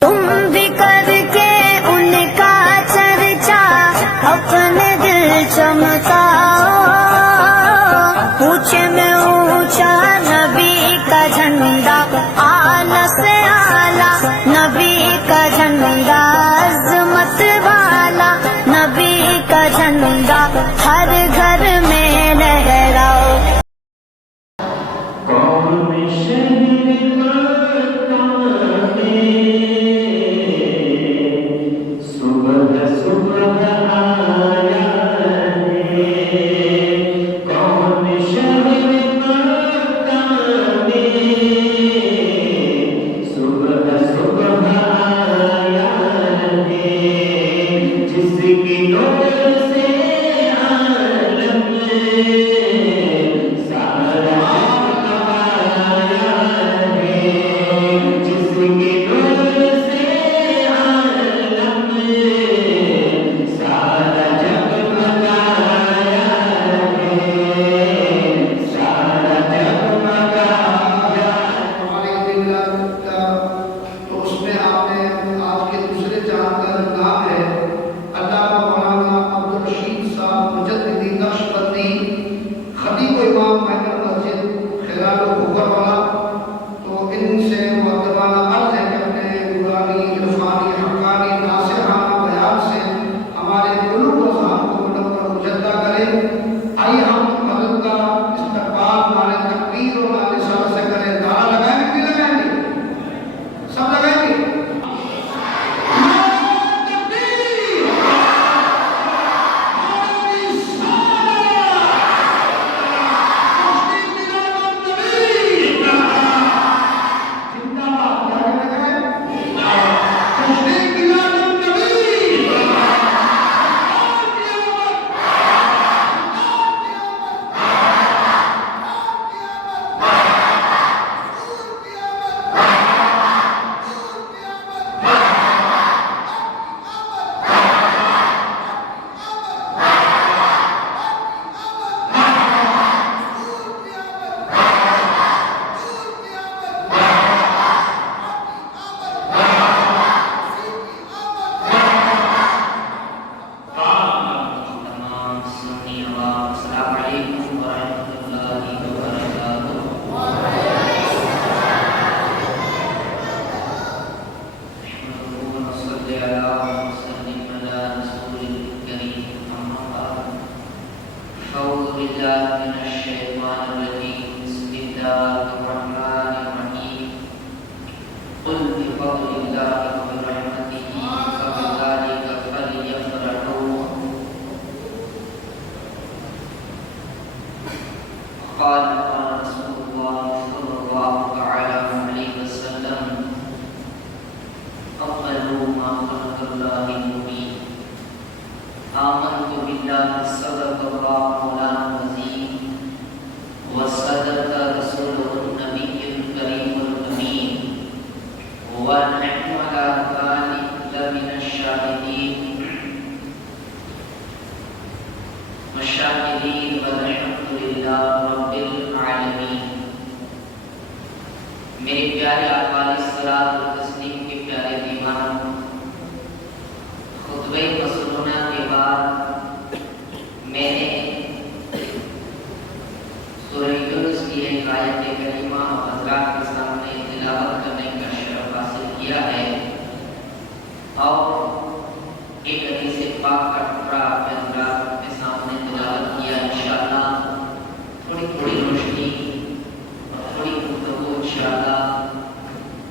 تم بھی کر کے ان کا چرچا اپنے دل چمکاؤ، اونچے میں اونچا نبی کا جھنڈا، اعلیٰ سے اعلیٰ نبی کا جھنڈا، عظمت والا نبی کا جھنڈا ہر گھر میں لہراؤ۔ میرے پیارے آقا علیہ الصلوۃ والتسلیم کے پیارے دیوانوں، خطبہ مسنونہ کے بعد میں نے سورہ یونس کی ایک آیت کریمہ حضرات کے سامنے تلاوت کرنے کا شرف حاصل کیا ہے اور ایک حدیث پاک کا ٹکڑا حضرات کے سامنے تلاوت کیا۔ انشاءاللہ تھوڑی تھوڑی روشنی اور تھوڑی گفتگو انشاءاللہ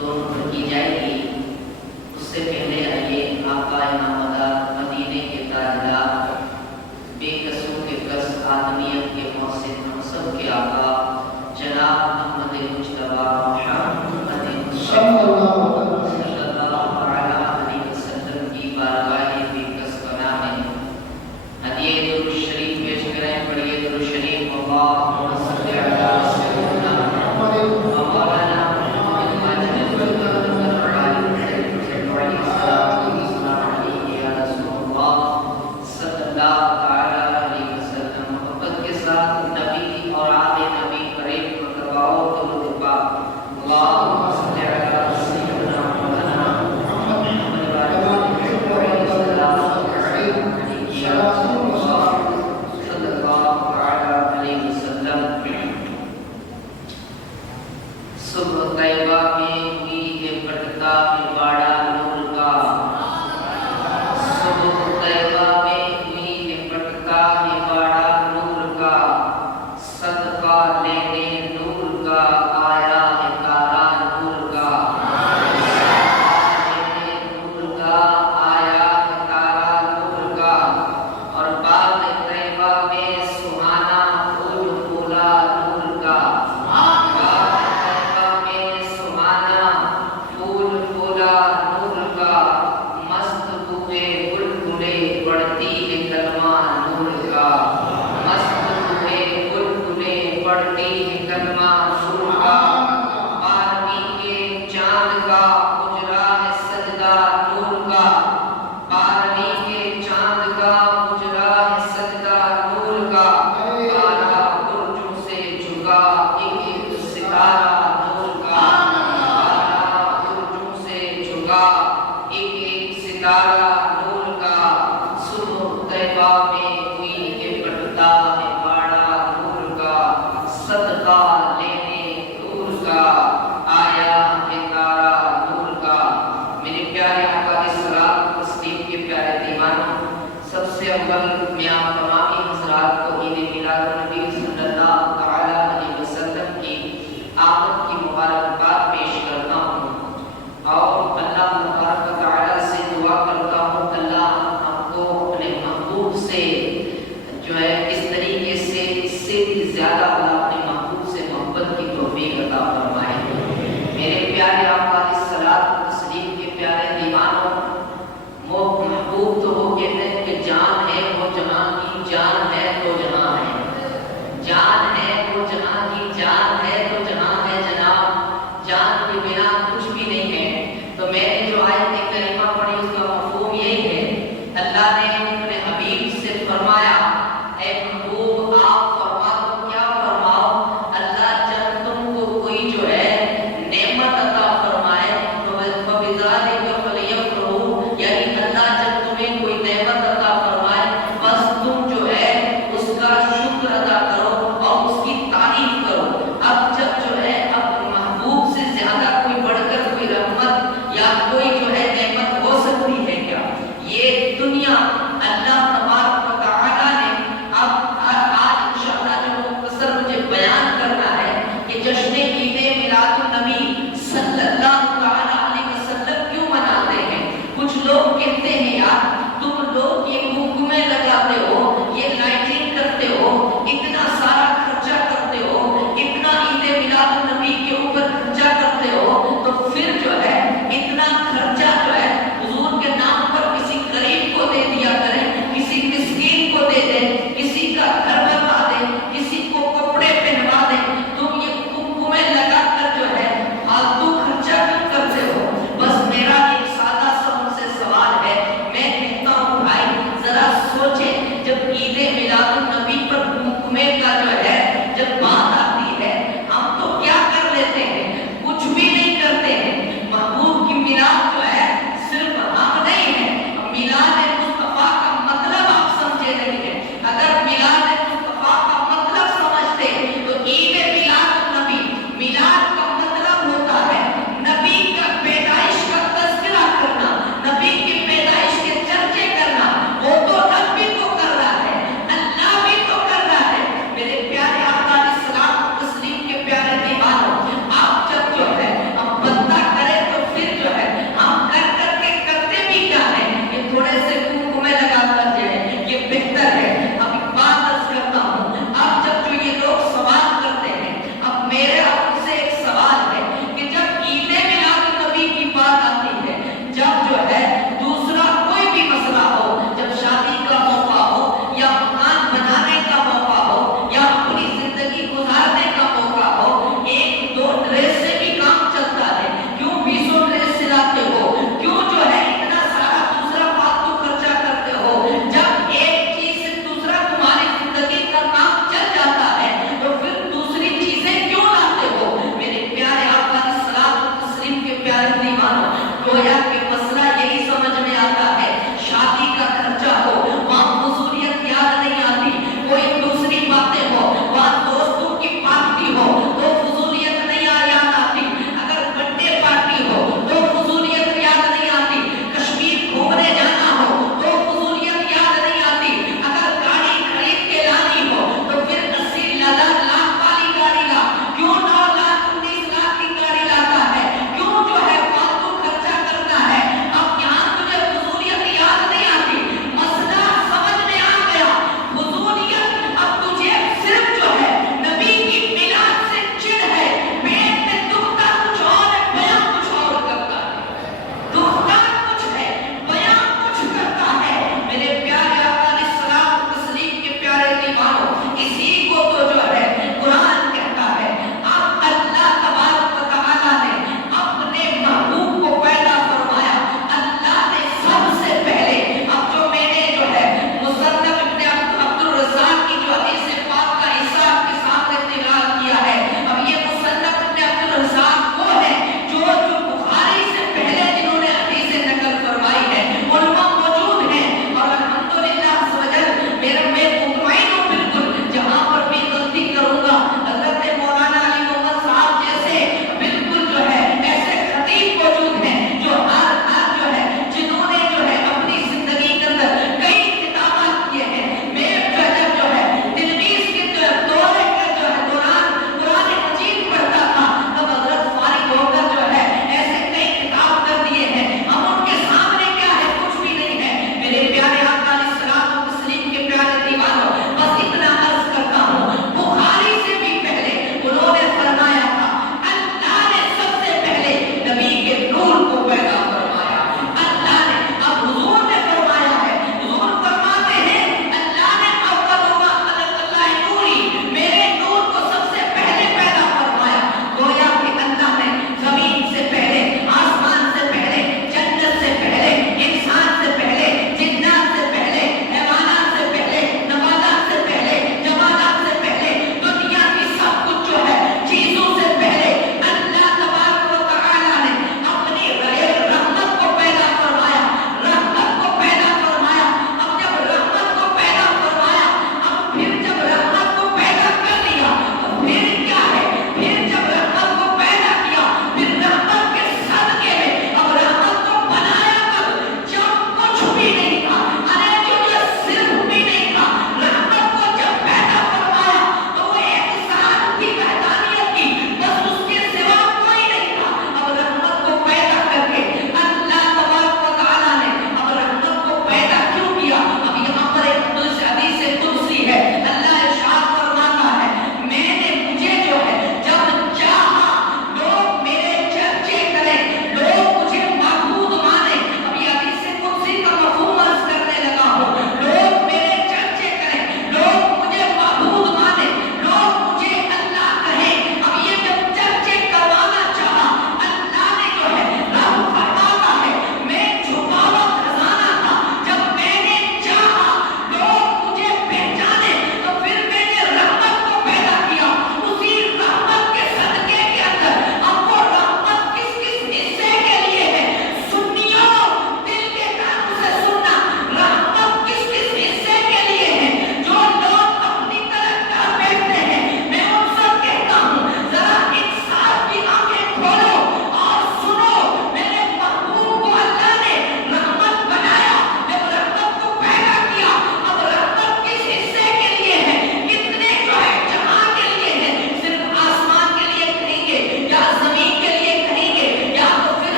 دونوں پر کی جائے گی۔ اس سے پہلے آئیے آقا نامدار مدینے کے تاجدار بے کسوں کے کس آدمیت کے محسن ہم سب کے آقا جناب محمد مجتبی محمد صلی اللہ علیہ وسلم है बड़ा नूर का, सुबह तैबा में हुई निपटता है बड़ा नूर का, सदका लेने नूर का आया है काला नूर का, लेने नूर का आया है काला नूर का। और बाग तैबा में सुहाना फूल फूला नूर का, बाग तैबा में सुहाना फूल फूला नूर का, मस्त बुए बुलबुले पढ़ती है कलमा नूर का, मस्त बुए बुलबुले पढ़ती है कलमा नूर का। बारहवीं के चांद का उजला है सजदा नूर का, बारहवीं के चांद का उजला है सजदा नूर का। काला बुर्जों से झुका एक एक सितारा नूर का, काला बुर्जों से झुका एक एक सितारा नूर का। सुबह तैबा में हुई निपटता है बड़ा नूर का, सदका लेने नूर का आया है तारा नूर का। मेरे प्यारे आका इस्लाम तस्लीम के प्यारे दीवानों, सबसे अव्वल मैं आप तमामी हज़रात को ईद मिलादुन्नबी सल्लल्लाहु तआला अलैहि वसल्लम की आमद की मुबारकबाद पेश करता हूँ और अल्लाह तबारक व तआला से दुआ करता हूँ अल्लाह हमको अपने महबूब से जो है इस तरीके से इससे भी ज़्यादा अल्लाह अपने महबूब से मोहब्बत की तौफीक अता फरमाए। मेरे प्यारे आका इस्लाम तस्लीम के प्यारे दीवानों, वो महबूब तो वो कहते हैं कि जान है वो जहां की जान है तो जहां है, जान है वो जहां की जान है तो जहां है जनाब, जान के बिना कुछ भी नहीं है। तो मैंने जो आयत करीमा पढ़ी उसका मफहूम यही है, अल्लाह ने अपने हबीब से फरमाया ऐ महबूब आप फरमा दो, क्या फरमाओ, अल्लाह जब तुमको कोई जो है नेमत अता फरमाए तो बिज़ालिका फलियफ्रहू, यानी अल्लाह जब तुम्हें कोई नेमत अता फरमाए बस तुम जो है उसका शुक्र अदा करो और उसकी तारीफ करो। अब जब जो है अब महबूब से ज्यादा कोई बढ़कर कोई रहमत या कोई जो है नेमत हो सकती है क्या? ये दुनिया अल्लाह तबारक व तआला ने अब आज इंशाअल्लाह जो मुख्तसर मुझे बयान करना है कि जश्न ईद मिलादुन्नबी सल्लल्लाहु तआला अलैहि वसल्लम क्यों मनाते हैं। कुछ लोग कहते हैं यार तुम लोग ये हुक्में लगाते हो, ये लाइटिंग करते हो, इतना सारा खर्चा करते हो, इतना ईद मिलादुन्नबी के ऊपर खर्चा करते हो, तो फिर जो है इतना खर्चा जो है हुजूर के नाम पर किसी गरीब को दे दिया करें, किसी मिस्कीन को दे दें, किसी का घर बनवा दें, किसी को कपड़े पहनवा दें। तुम ये हुक्में लगाकर जो है फालतू खर्चा क्यों करते हो? बस मेरा एक सादा सा उनसे सवाल है, मैं कहता हूँ भाई जरा सोचें, जब ईद मिलादुन्नबी पर हुक्मे का जो है जब बात आती है हम तो क्या कर लेते हैं, कुछ भी नहीं करते हैं। महबूब की मिलाद जो है सिर्फ हम नहीं है, मिलाद मुस्तफा का मतलब आप समझे नहीं है। अगर मिलाद मुस्तफा का मतलब समझते तो ईद मिलादुन्नबी, मिलाद का मतलब होता है नबी का पैदाइश का तज़किरा करना, नबी की पैदाइश के चर्चे करना। वो तो रब भी तो कर रहा है, अल्लाह भी तो कर रहा है। मेरे प्यारे आका इस्लाम तस्लीम के प्यारे दीवानों, आप जब जो है हम बंदा करें तो फिर जो है हम कर करके करते भी क्या है, ये थोड़े से कुमकुमे लगा कर जाए ये बेहतर है। अब एक बात अर्ज करता हूँ, अब जब जो ये लोग सवाल करते हैं, अब मेरे आपसे एक सवाल है कि जब ईद मिलादुन्नबी की बात आती है, जब जो है दूसरा कोई भी मसला हो, जब शादी का मौका हो या मकान बनाने का मौका हो या अपनी जिंदगी गुजारने का मौका हो, एक दो ड्रेस से भी काम चलता है, क्यों 20 ड्रेस सिलाते हो, क्यों जो है इतना सारा दूसरा फालतू खर्चा करते हो? जब एक चीज से दूसरा तुम्हारी जिंदगी का काम चल जाता है तो फिर दूसरी चीजें क्यों लाते हो? मेरे प्यारे आका इस्लाम तस्लीम के प्यारे दीवानों, गोया कि मसला यही समझ में आता है, शादी का खर्चा हो वहाँ फजूलियत याद नहीं आती, कोई दूसरी बातें हो वहाँ दोस्तों की पार्टी हो तो फजूलियत नहीं याद आती, अगर बर्थडे पार्टी हो तो फजूलियत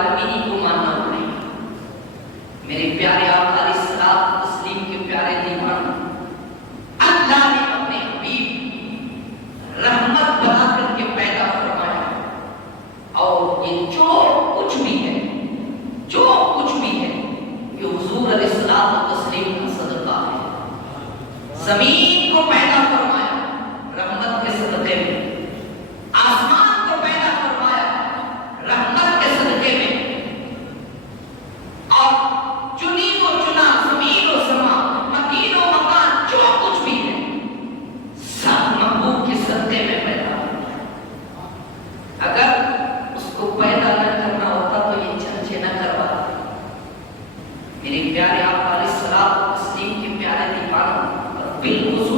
العالمین کو ماننا پڑے گا۔ میرے پیارے آقا علیہ الصلوۃ والتسلیم کے پیارے دیوان، اللہ نے اپنے حبیب رحمت بنا کر کے پیدا فرمایا، اور یہ جو کچھ بھی ہے یہ حضور علیہ الصلوۃ والتسلیم کا صدقہ ہے۔ زمین کو پیدا فرمایا رحمت کے صدقے میں، آسمان کو پیدا فرمایا رحمت کے صدقے میں، اور چنی و چنا زمین و سما، مکین و مکان، جو کچھ بھی ہے سب محبوب کے صدقے میں پیدا ہوتا ہے۔ اگر اس کو پیدا نہ کرنا ہوتا تو یہ چرچے نہ کرواتا۔ میرے پیارے آقا علیہ الصلوۃ والتسلیم کے پیارے دیوانوں، اور بالخصوص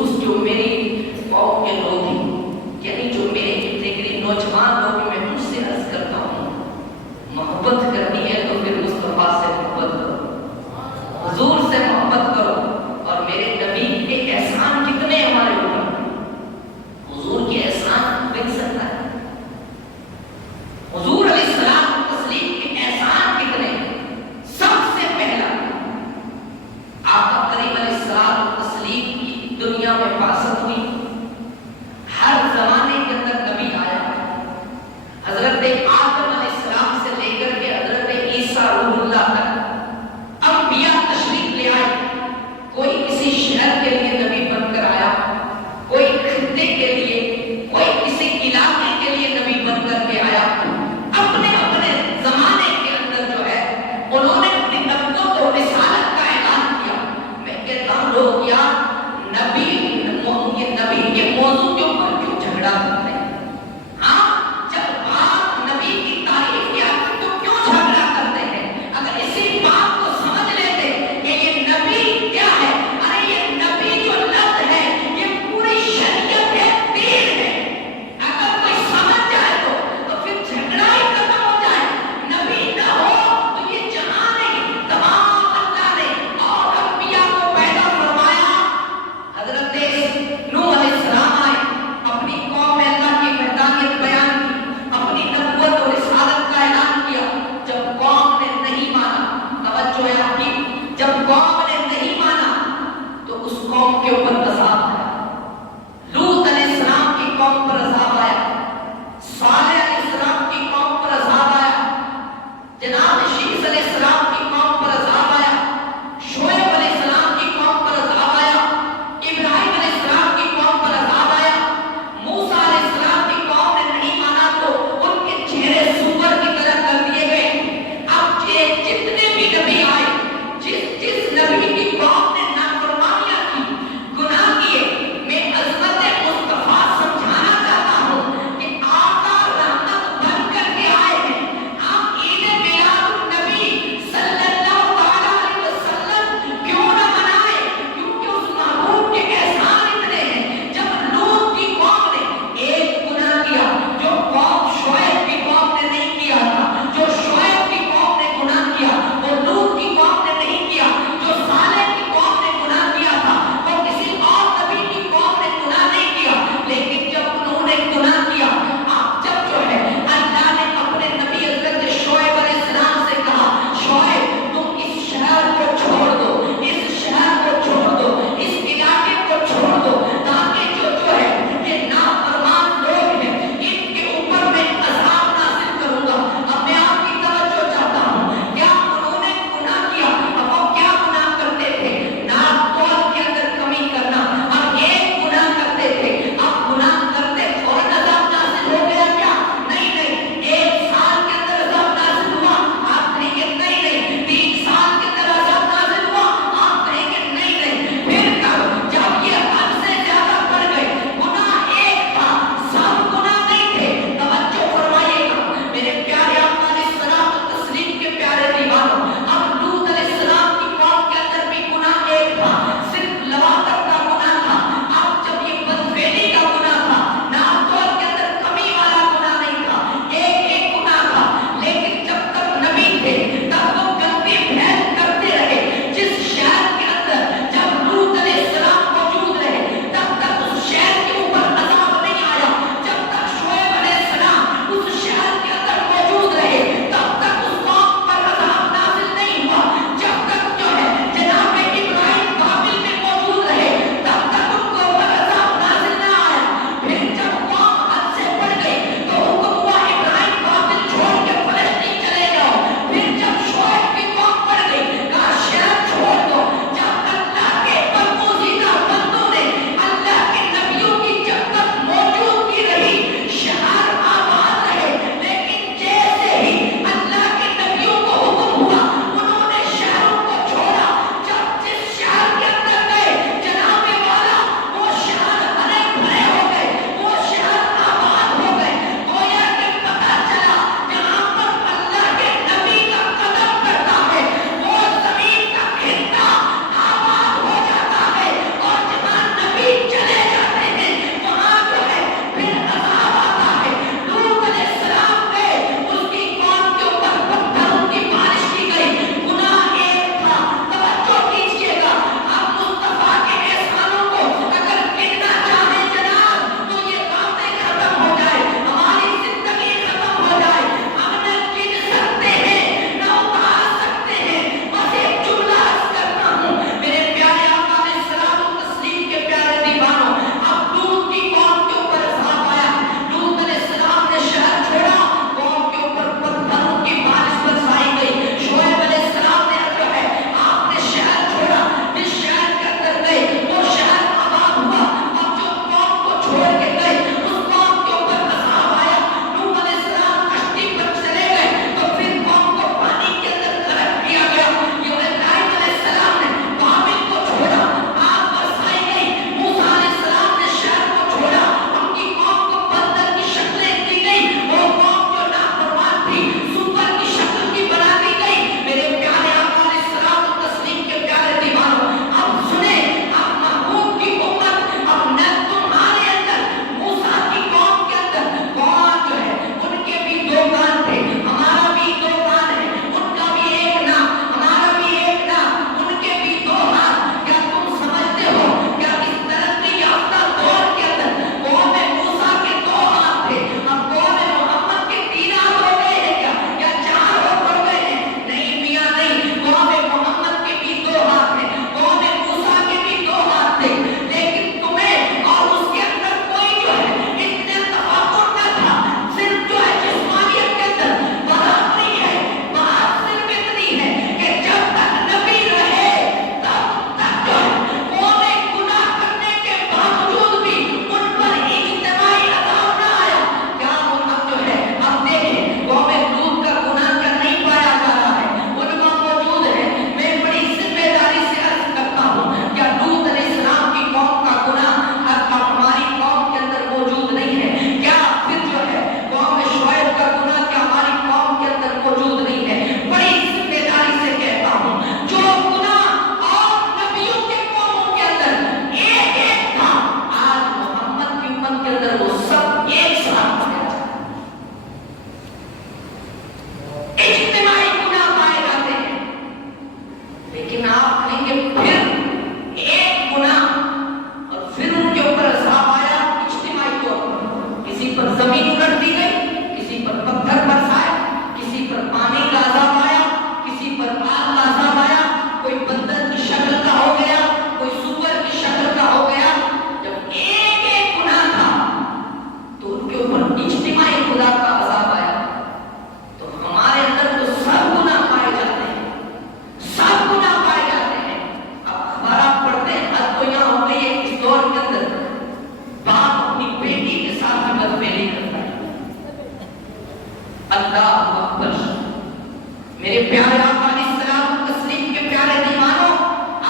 میرے پیارے آقا علیہ السلام تسلیم کے پیارے دیوانوں،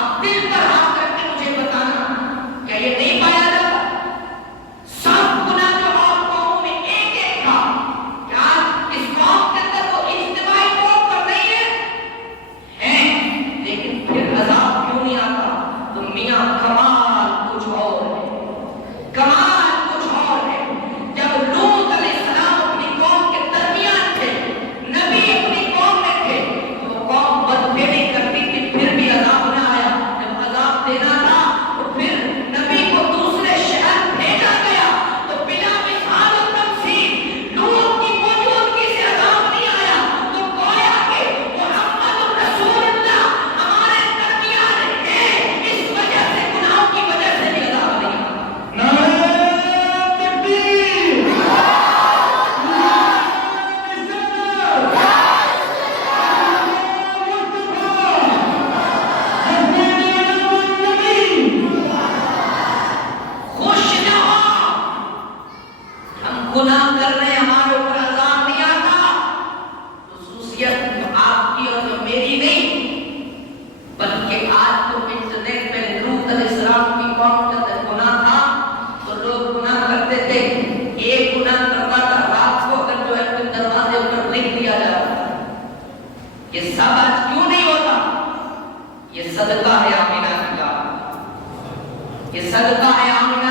آپ دل پر ہاتھ کر کے مجھے بتانا، کیا یہ نہیں پایا جاتا؟ سب گناہ جو اور قوموں میں ایک ایک تھا، کیا اس قوم کے اندر وہ اجتماعی طور پر نہیں ہے؟ لیکن پھر عذاب کیوں نہیں آتا؟ تو میاں کمال کچھ اور ہے، کمال کچھ اور ہے۔ جب لوط علیہ السلام اپنی قوم کے درمیان تھے، نبی اپنی قوم میں تھے، تو قوم بدفعلی کرتی تھی، پھر بھی عذاب نہ آیا۔ جب عذاب دینا تھا تو پھر نبی کو دوسرے شہر بھیجا گیا، تو بلا مثال و تمثیل لوط کی موجودگی سے عذاب نہیں آیا۔ تو گویا کہ محمد رسول اللہ ہمارے درمیان ہے، اس وجہ سے گناہوں کی وجہ سے بھی عذاب نہیں آتا۔ خوش نہ ہو، ہم گناہ کر رہے ہیں، ہمارے اوپر عذاب نہیں آتا۔ خصوصیت آپ کی اور میری نہیں، بلکہ آج تو انٹرنیٹ پہ لوط علیہ السلام کی قوم کے اندر گناہ تھا تو لوگ گناہ کرتے تھے، ایک گناہ کرتا تھا، رات کو اگر جو ہے اپنے دروازے پر لکھ دیا جاتا تھا۔ یہ سب آج کیوں نہیں ہوتا؟ یہ صدقہ ہے آمینہ کا، یہ صدقہ ہے آمینہ